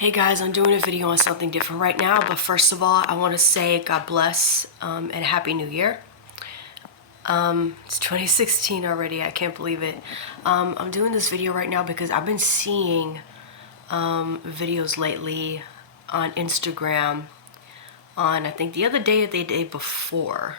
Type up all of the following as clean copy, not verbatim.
Hey guys, I'm doing a video on something different right now, but first of all, I want to say God bless and Happy New Year. It's 2016 already, I can't believe it. I'm doing this video right now because I've been seeing videos lately on Instagram on, I think the other day or the day before,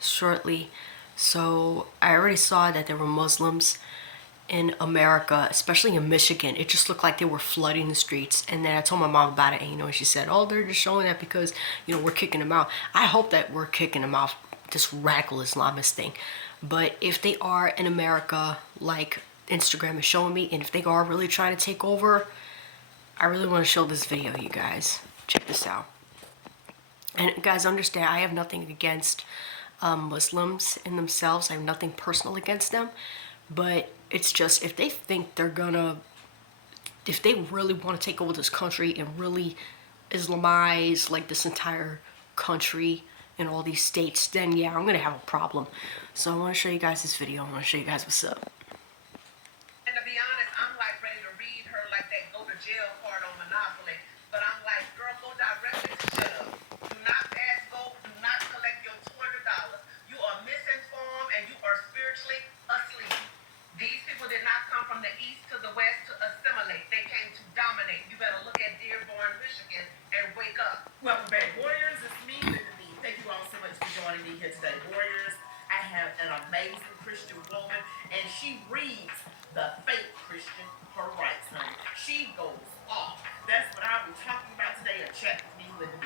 shortly. So I already saw that there were Muslims in America, especially in Michigan. It just looked like they were flooding the streets. And then I told my mom about it, and she said, "Oh, they're just showing that because we're kicking them out." I hope that we're kicking them out, this radical Islamist thing. But if they are in America, like Instagram is showing me, and if they are really trying to take over, I really want to show this video, you guys. Check this out. And guys, understand, I have nothing against Muslims in themselves. I have nothing personal against them. But it's just, if they think they're gonna, if they really want to take over this country and really Islamize like this entire country and all these states, then yeah, I'm gonna have a problem. So I want to show you guys this video. I want to show you guys what's up. And to be honest, I'm like ready to read her like that go to jail part on Monopoly. But I'm like, girl, go directly to shut up. Do not pass go. Do not collect your $200. You are misinformed and you are spiritually asleep. These people did not come from the east to the west to assimilate. They came to dominate. You better look at Dearborn, Michigan, and wake up. Welcome back, Warriors. It's me, Linda B. Thank you all so much for joining me here today, Warriors. I have an amazing Christian woman, and she reads the fake Christian her rights, honey. She goes off. That's what I'll be talking about today. A chat with me, Linda B.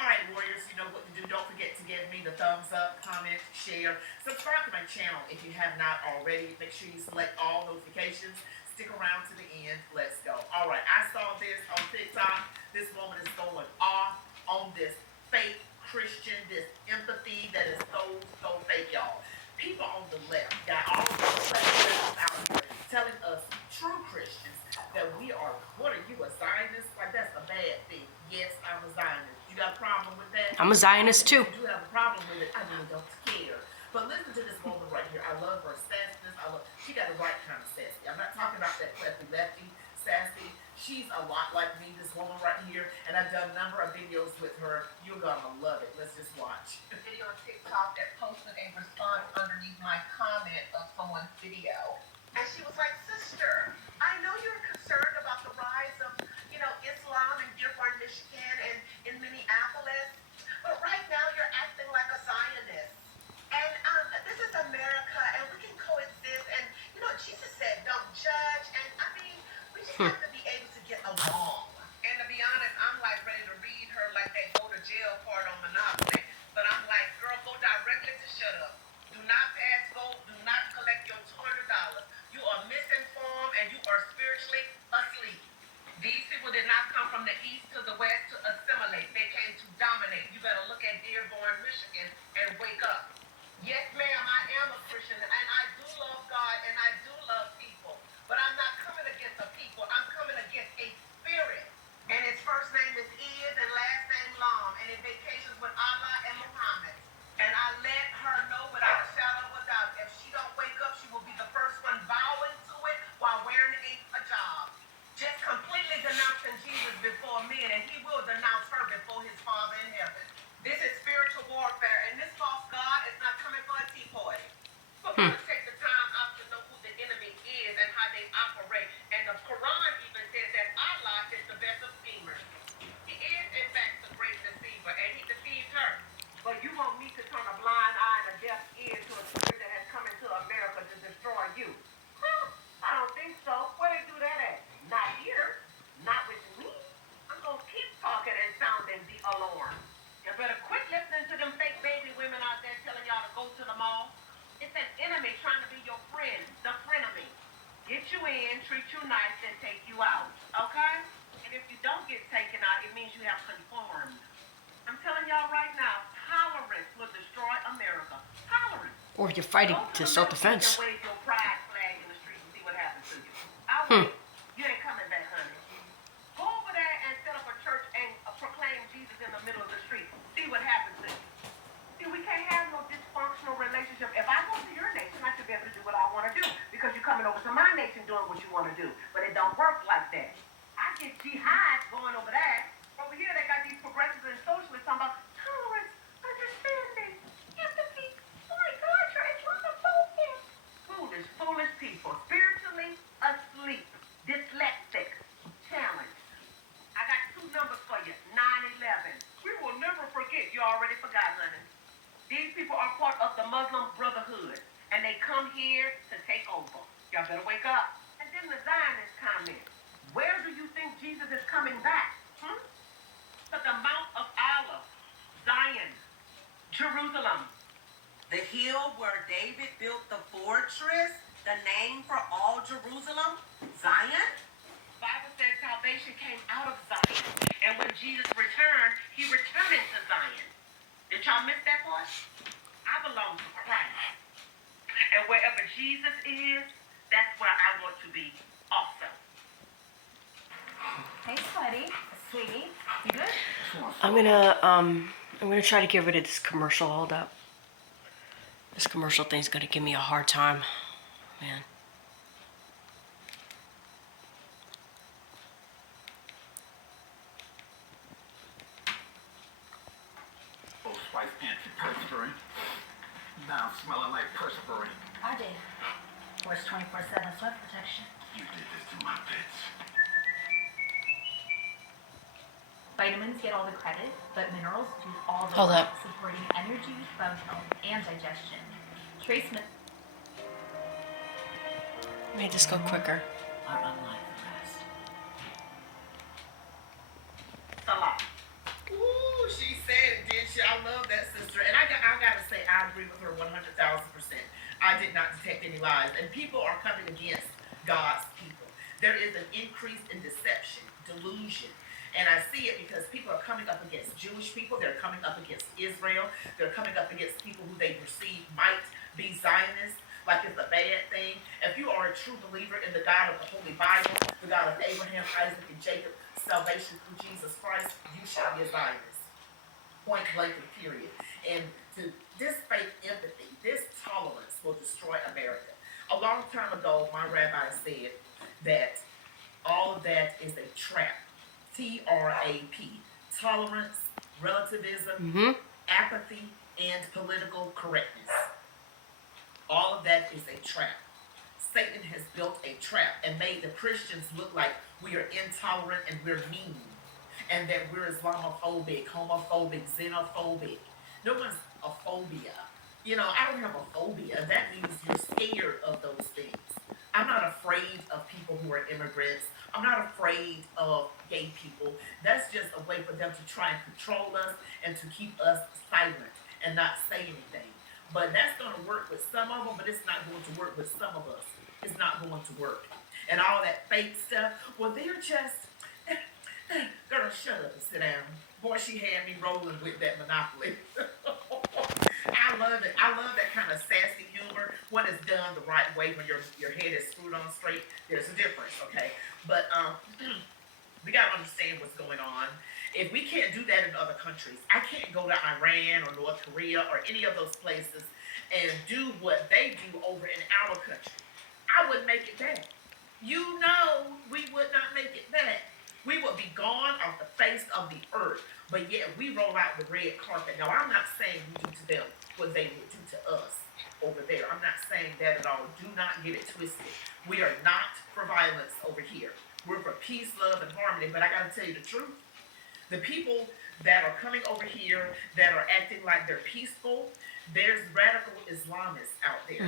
Alright, Warriors, you know what to do. Don't forget to give me the thumbs up, comment, share, subscribe to my channel if you have not already. Make sure you select all notifications. Stick around to the end. Let's go. Alright, I saw this on TikTok. This woman is going off on this fake Christian, this empathy that is so fake, y'all. People on the left got all these Christians out here telling us, true Christians, that we are, what are you, a Zionist? Like, that's a bad thing. Yes, I'm a Zionist. You got a problem with that? I'm a Zionist too. If you have a problem with it, I really don't care. But listen to this woman right here. I love her sassiness. She got the right kind of sassy. I'm not talking about that clefty lefty sassy. She's a lot like me, this woman right here. And I've done a number of videos with her. You're gonna love it. Let's just watch. A video on TikTok that posted a response underneath my comment of someone's video. And she was like, "Sister, I know you're concerned about the rise of, Islam in Dearborn, Michigan and in Minneapolis, but right now you're acting like a Zionist. And this is America, and we can coexist. And, Jesus said, don't judge. And, I mean, we just have to be able to get along." And to be honest, I'm like ready to read her like that go to jail part on Monopoly. But I'm like, girl, go directly to shut up. Do not pass go. Do not collect your $200. You are misinformed and you are spiritually asleep. These people did not come from the east to the west to assimilate. They came to dominate. You better look at Dearborn, Michigan, and wake up. Yes, ma'am, I am a Christian, and I do love God, and I do love people. But I'm not coming against a people. I'm coming against a spirit. And his first name is Iz and last name Lam, and it vacations with Allah and Muhammad. And I let her know without a shadow of a doubt, if she don't wake up, she will be the first one bowing to it while wearing a hijab. Just completely denouncing Jesus before men, and he will denounce her before his Father in heaven. This is spiritual warfare, and this false God is not coming for a tea party. But we're going to take the time out to know who the enemy is and how they operate. And the Quran even says that Allah is the best of schemers. He is, in fact, the great deceiver, and he deceived her. But you want me to turn a blind eye and a deaf ear to a spirit that has come into America to destroy you? I don't think so. Where they do that at? Not here. Not with me. I'm going to keep talking and sounding the alarm. You better quit listening to them fake baby women out there telling y'all to go to the mall. It's an enemy trying to be your friend, the frenemy. Get you in, treat you nice, and take you out. Okay? And if you don't get taken out, it means you have conformed. I'm telling y'all right now, tolerance will destroy America. Tolerance. Or you're fighting to self-defense. Wave your pride flag in the street and see what happens to you. I'll wait. You ain't coming back, honey. Go over there and set up a church and proclaim Jesus in the middle of the street. See what happens to you. See, we can't have no dysfunctional relationship. If I go to your nation, I should be able to do what I want to do because you It's a my nation doing what you want to do, but it don't work like that. I get jihad going over there. Over here, they got these progressives and socialists talking about tolerance, understanding, empathy. Oh my God, you're Islamophobic. Foolish, foolish people, spiritually asleep, dyslexic, challenged. I got two numbers for you, 9/11. We will never forget. You already forgot, honey. These people are part of the Muslim Brotherhood, and they come here to take over. Y'all better wake up. And then the Zionist comment. Where do you think Jesus is coming back? To the Mount of Olives, Zion, Jerusalem. The hill where David built the fortress, the name for all Jerusalem, Zion. The Bible says salvation came out of Zion. And when Jesus returned, he returned to Zion. Did y'all miss that part? I belong to Christ. And wherever Jesus is, that's where I want to be also. Hey, sweaty. Sweetie. You good? I'm gonna try to get rid of this commercial. Hold up. This commercial thing's gonna give me a hard time, man. Old Spice antiperspirant. Now I'm smelling like perspirant. I did. Wears 24/7 sweat protection. You did this to my bitch. Vitamins get all the credit, but minerals do all the Hold work, up. supporting energy, bone health, and digestion. Trace Made this go quicker. are unlike the rest. Salah. Ooh, she said it, did she? I love that sister. And I gotta say, I agree with her 100,000%. I did not detect any lies. And people are coming against God's people. There is an increase in deception, delusion. And I see it because people are coming up against Jewish people. They're coming up against Israel. They're coming up against people who they perceive might be Zionists, like it's a bad thing. If you are a true believer in the God of the Holy Bible, the God of Abraham, Isaac, and Jacob, salvation through Jesus Christ, you shall be a Zionist. Point blank and period. And this fake empathy, this tolerance will destroy America. A long time ago, my rabbi said that all of that is a trap. TRAP. Tolerance, relativism, apathy, and political correctness. All of that is a trap. Satan has built a trap and made the Christians look like we are intolerant and we're mean. And that we're Islamophobic, homophobic, xenophobic. No one's a phobia. You know, I don't have a phobia. That means you're scared of those things. I'm not afraid of people who are immigrants. I'm not afraid of gay people. That's just a way for them to try and control us and to keep us silent and not say anything. But that's going to work with some of them, but it's not going to work with some of us. It's not going to work. And all that fake stuff, well, they're just, girl, shut up and sit down. Boy, she had me rolling with that Monopoly. I love it. I love that kind of sassy humor when it's done the right way, when your head is screwed on straight. There's a difference, okay? But we got to understand what's going on. If we can't do that in other countries, I can't go to Iran or North Korea or any of those places and do what they do over in our country. I wouldn't make it back. You know we would not make it back. We would be gone off the face of the earth. But yet we roll out the red carpet. Now, I'm not saying we do to them what they would do to us over there. I'm not saying that at all. Do not get it twisted. We are not for violence over here. We're for peace, love, and harmony. But I got to tell you the truth. The people that are coming over here that are acting like they're peaceful, there's radical Islamists out there.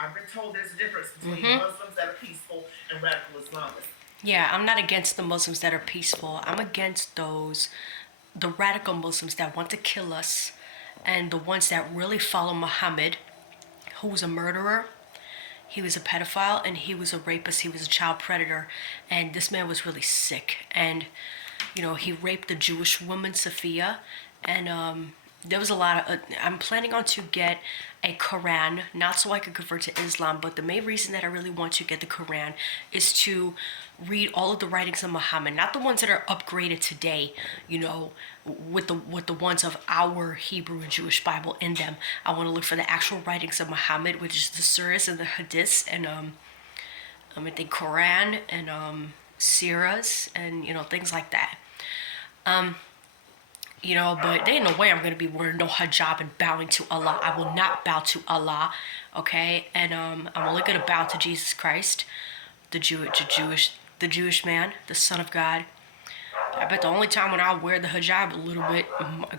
I've been told there's a difference between Muslims that are peaceful and radical Islamists. Yeah, I'm not against the Muslims that are peaceful. I'm against the radical Muslims that want to kill us, and the ones that really follow Muhammad, who was a murderer. He was a pedophile, and he was a rapist. He was a child predator, and this man was really sick. And you know, he raped the Jewish woman Sophia, and there was a lot of. I'm planning on to get a Quran, not so I could convert to Islam, but the main reason that I really want to get the Quran is to read all of the writings of Muhammad, not the ones that are upgraded today, you know, with the ones of our Hebrew and Jewish Bible in them. I want to look for the actual writings of Muhammad, which is the surahs and the hadiths, and I think Quran and Sirahs and things like that. But there ain't no way I'm gonna be wearing no hijab and bowing to Allah. I will not bow to Allah, okay? And I'm only gonna bow to Jesus Christ, the Jewish man, the Son of God. I bet the only time when I wear the hijab a little bit,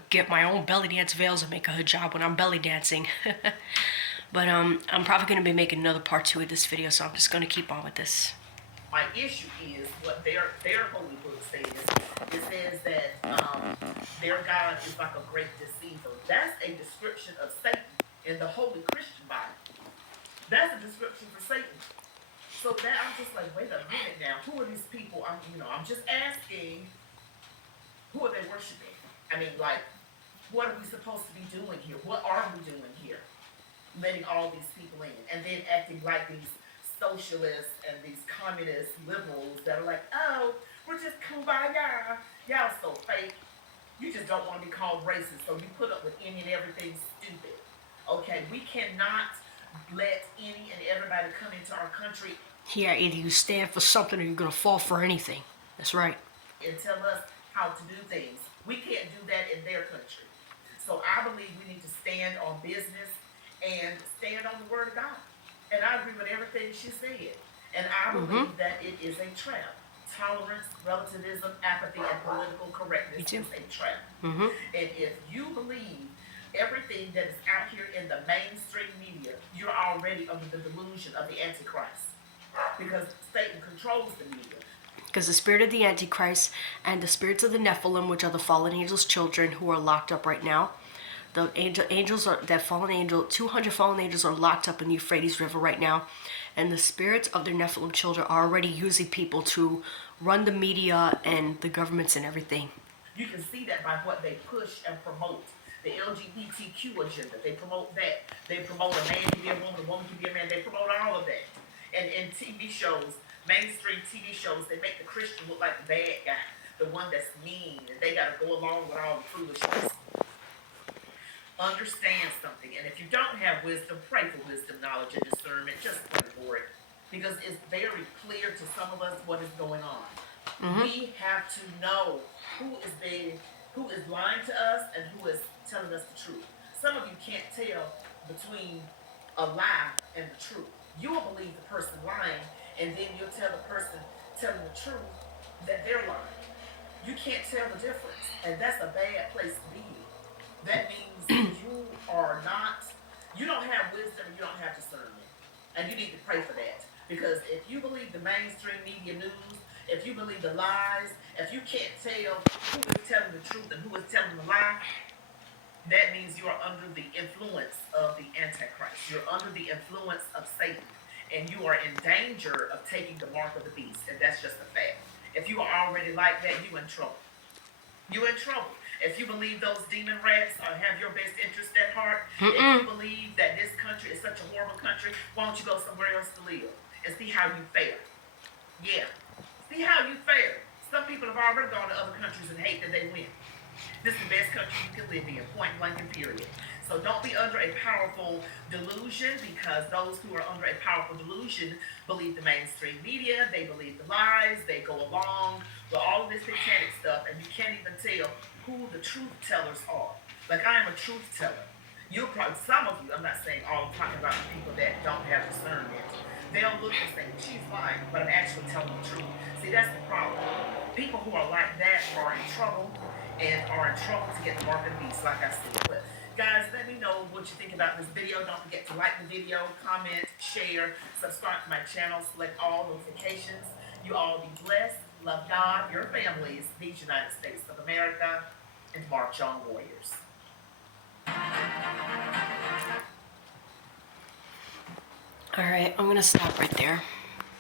get my own belly dance veils and make a hijab when I'm belly dancing. But I'm probably gonna be making another part 2 of this video, so I'm just gonna keep on with this. My issue is what their holy book says. It says that their God is like a great deceiver. That's a description of Satan in the Holy Christian Bible. That's a description for Satan. So that I'm just like, wait a minute now. Who are these people? I'm just asking, who are they worshiping? I mean, like, what are we supposed to be doing here? What are we doing here? Letting all these people in and then acting like these socialists and these communist liberals that are like, oh, we're just kumbaya. Y'all so fake. You just don't want to be called racist, so you put up with any and everything stupid. Okay, we cannot let any and everybody come into our country. Yeah, either you stand for something or you're gonna fall for anything. That's right. And tell us how to do things. We can't do that in their country. So I believe we need to stand on business and stand on the word of God. And I agree with everything she said. And I believe that it is a trap. Tolerance, relativism, apathy, and political correctness is a trap. And if you believe everything that is out here in the mainstream media, you're already under the delusion of the Antichrist. Because Satan controls the media. Because the spirit of the Antichrist and the spirits of the Nephilim, which are the fallen angels' children who are locked up right now, the angels are that fallen angel. 200 fallen angels are locked up in the Euphrates River right now, and the spirits of their Nephilim children are already using people to run the media and the governments and everything. You can see that by what they push and promote. The LGBTQ agenda, they promote that. They promote a man can be a woman can be a man. They promote all of that. And in TV shows, mainstream TV shows, they make the Christian look like the bad guy, the one that's mean, and they got to go along with all the foolishness. Understand something, and if you don't have wisdom, pray for wisdom, knowledge, and discernment. Just pray for it, because it's very clear to some of us what is going on. We have to know who is lying to us and who is telling us the truth. Some of you can't tell between a lie and the truth. You will believe the person lying, and then you'll tell the person telling the truth that they're lying. You can't tell the difference, and that's a bad place to be. That means you don't have wisdom, you don't have discernment. And you need to pray for that. Because if you believe the mainstream media news, if you believe the lies, if you can't tell who is telling the truth and who is telling the lie, that means you are under the influence of the Antichrist. You're under the influence of Satan. And you are in danger of taking the mark of the beast. And that's just a fact. If you are already like that, you're in trouble. You're in trouble. If you believe those demon rats have your best interest at heart, if you believe that this country is such a horrible country, why don't you go somewhere else to live and see how you fare? Yeah. See how you fare. Some people have already gone to other countries and hate that they win. This is the best country you can live in, point blank and period. So don't be under a powerful delusion, because those who are under a powerful delusion believe the mainstream media, they believe the lies, they go along with all of this satanic stuff, and you can't even tell who the truth tellers are. Like, I am a truth teller. You'll probably, some of you, I'm not saying all, I'm talking about the people that don't have discernment. They'll look and say, she's lying, but I'm actually telling the truth. See, that's the problem. People who are like that are in trouble, and are in trouble to get the mark of the beast, like I said. But guys, let me know what you think about this video. Don't forget to like the video, comment, share, subscribe to my channel, select all notifications. You all be blessed. Love God, your families, these United States of America, and march on, warriors. All right, I'm gonna stop right there.